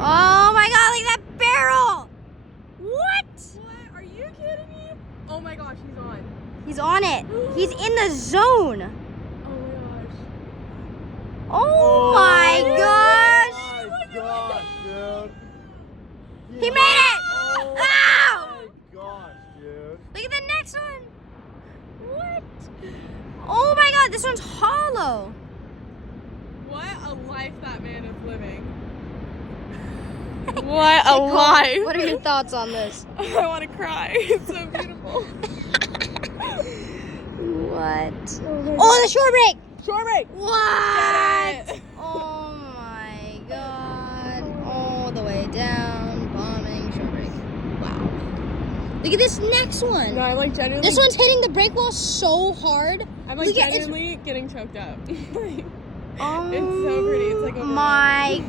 Oh my god, look at that barrel! What? What? Are you kidding me? Oh my gosh, he's on. He's on it. He's in the zone. Oh my gosh. Oh my gosh! Oh my gosh, dude. He made it! Oh Ow! my gosh, dude. Look at the next one. What? Oh my god, this one's hollow. What a life that man is living. What a life. What are your thoughts on this? I want to cry. It's so beautiful. What? Oh, the shore break! Short break. What? Get it. Oh my god. All the way down. Bombing. Shore break. Wow. Look at this next one. No, I'm like genuinely. This one's hitting the brake wall so hard. I'm like Look at- genuinely getting choked up. Oh It's so pretty. It's like overwhelming. my